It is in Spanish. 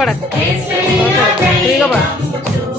para acá. Para